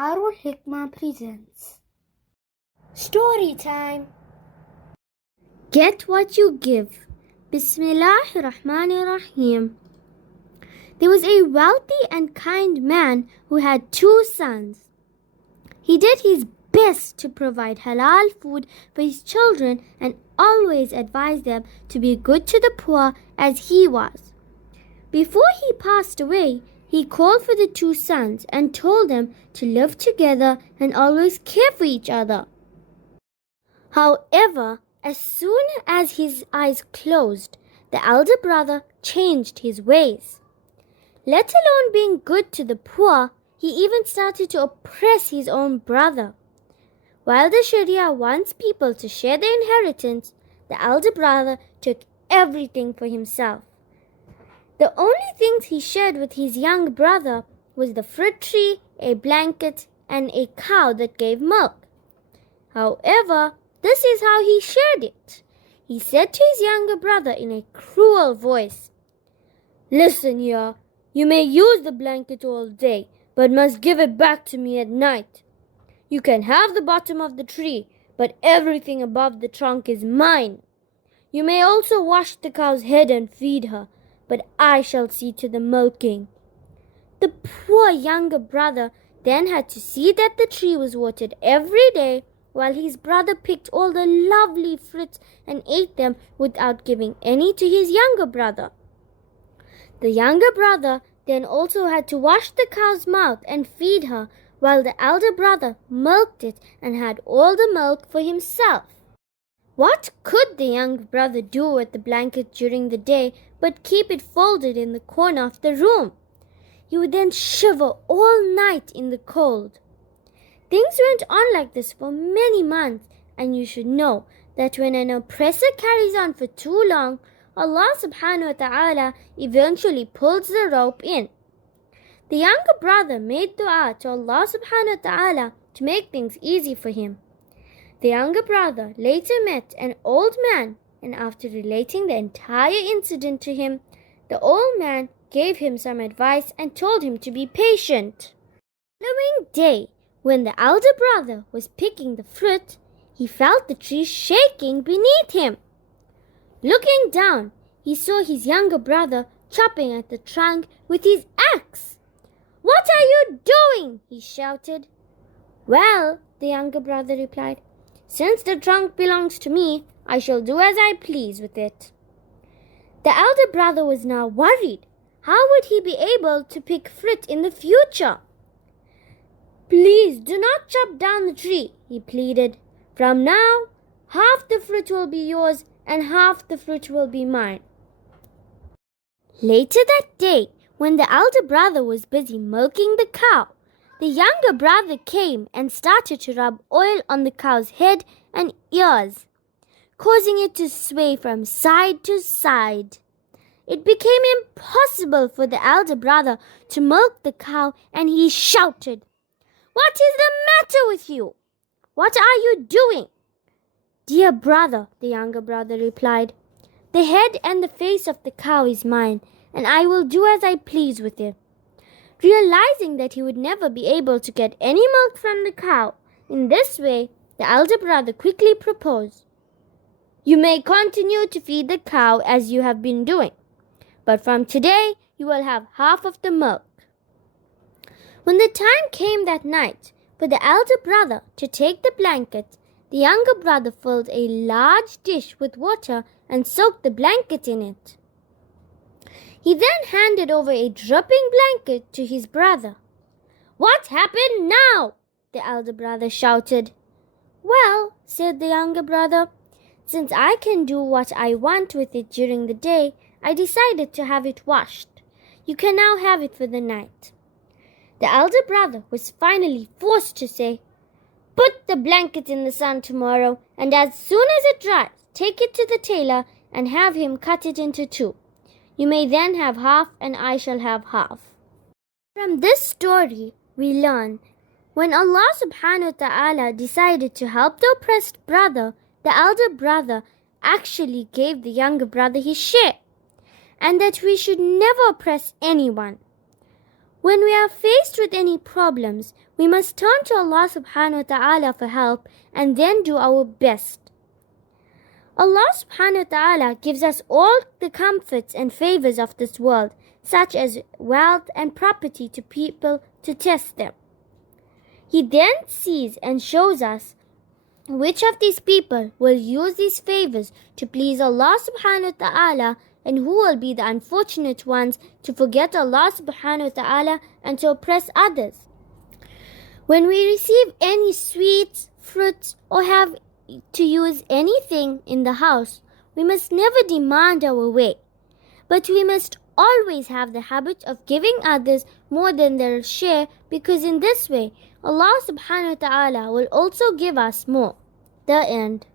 Darul Hikmah presents Story Time. Get what you give. Bismillahir Rahmanir Rahim. There was a wealthy and kind man who had 2 sons. He did his best to provide halal food for his children and always advised them to be good to the poor as he was. Before he passed away, he called for the 2 sons and told them to live together and always care for each other. However, as soon as his eyes closed, the elder brother changed his ways. Let alone being good to the poor, he even started to oppress his own brother. While the Sharia wants people to share their inheritance, the elder brother took everything for himself. The only things he shared with his young brother was the fruit tree, a blanket, and a cow that gave milk. However, this is how he shared it. He said to his younger brother in a cruel voice, "Listen here, you may use the blanket all day, but must give it back to me at night. You can have the bottom of the tree, but everything above the trunk is mine. You may also wash the cow's head and feed her, but I shall see to the milking." The poor younger brother then had to see that the tree was watered every day, while his brother picked all the lovely fruits and ate them without giving any to his younger brother. The younger brother then also had to wash the cow's mouth and feed her, while the elder brother milked it and had all the milk for himself. What could the younger brother do with the blanket during the day but keep it folded in the corner of the room? He would then shiver all night in the cold. Things went on like this for many months, and you should know that when an oppressor carries on for too long, Allah subhanahu wa ta'ala eventually pulls the rope in. The younger brother made dua to Allah subhanahu wa ta'ala to make things easy for him. The younger brother later met an old man, and after relating the entire incident to him, the old man gave him some advice and told him to be patient. The following day, when the elder brother was picking the fruit, he felt the tree shaking beneath him. Looking down, he saw his younger brother chopping at the trunk with his axe. "What are you doing?" he shouted. "Well," the younger brother replied, "since the trunk belongs to me, I shall do as I please with it." The elder brother was now worried. How would he be able to pick fruit in the future? "Please do not chop down the tree," he pleaded. "From now, half the fruit will be yours and half the fruit will be mine." Later that day, when the elder brother was busy milking the cow, the younger brother came and started to rub oil on the cow's head and ears, causing it to sway from side to side. It became impossible for the elder brother to milk the cow, and he shouted, "What is the matter with you? What are you doing?" "Dear brother," the younger brother replied, "the head and the face of the cow is mine, and I will do as I please with it." Realizing that he would never be able to get any milk from the cow in this way, the elder brother quickly proposed, "You may continue to feed the cow as you have been doing, but from today you will have half of the milk." When the time came that night for the elder brother to take the blanket, the younger brother filled a large dish with water and soaked the blanket in it. He then handed over a dripping blanket to his brother. "What happened now?" the elder brother shouted. "Well," said the younger brother, "since I can do what I want with it during the day, I decided to have it washed. You can now have it for the night." The elder brother was finally forced to say, "Put the blanket in the sun tomorrow, and as soon as it dries, take it to the tailor and have him cut it into 2. You may then have half, and I shall have half." From this story, we learn when Allah subhanahu wa ta'ala decided to help the oppressed brother, the elder brother actually gave the younger brother his share, and that we should never oppress anyone. When we are faced with any problems, we must turn to Allah subhanahu wa ta'ala for help and then do our best. Allah subhanahu wa ta'ala gives us all the comforts and favors of this world, such as wealth and property to people to test them. He then sees and shows us which of these people will use these favors to please Allah subhanahu wa ta'ala and who will be the unfortunate ones to forget Allah subhanahu wa ta'ala and to oppress others. When we receive any sweets, fruits, or have to use anything in the house, we must never demand our way, but we must always have the habit of giving others more than their share, because in this way Allah subhanahu wa ta'ala will also give us more. The end.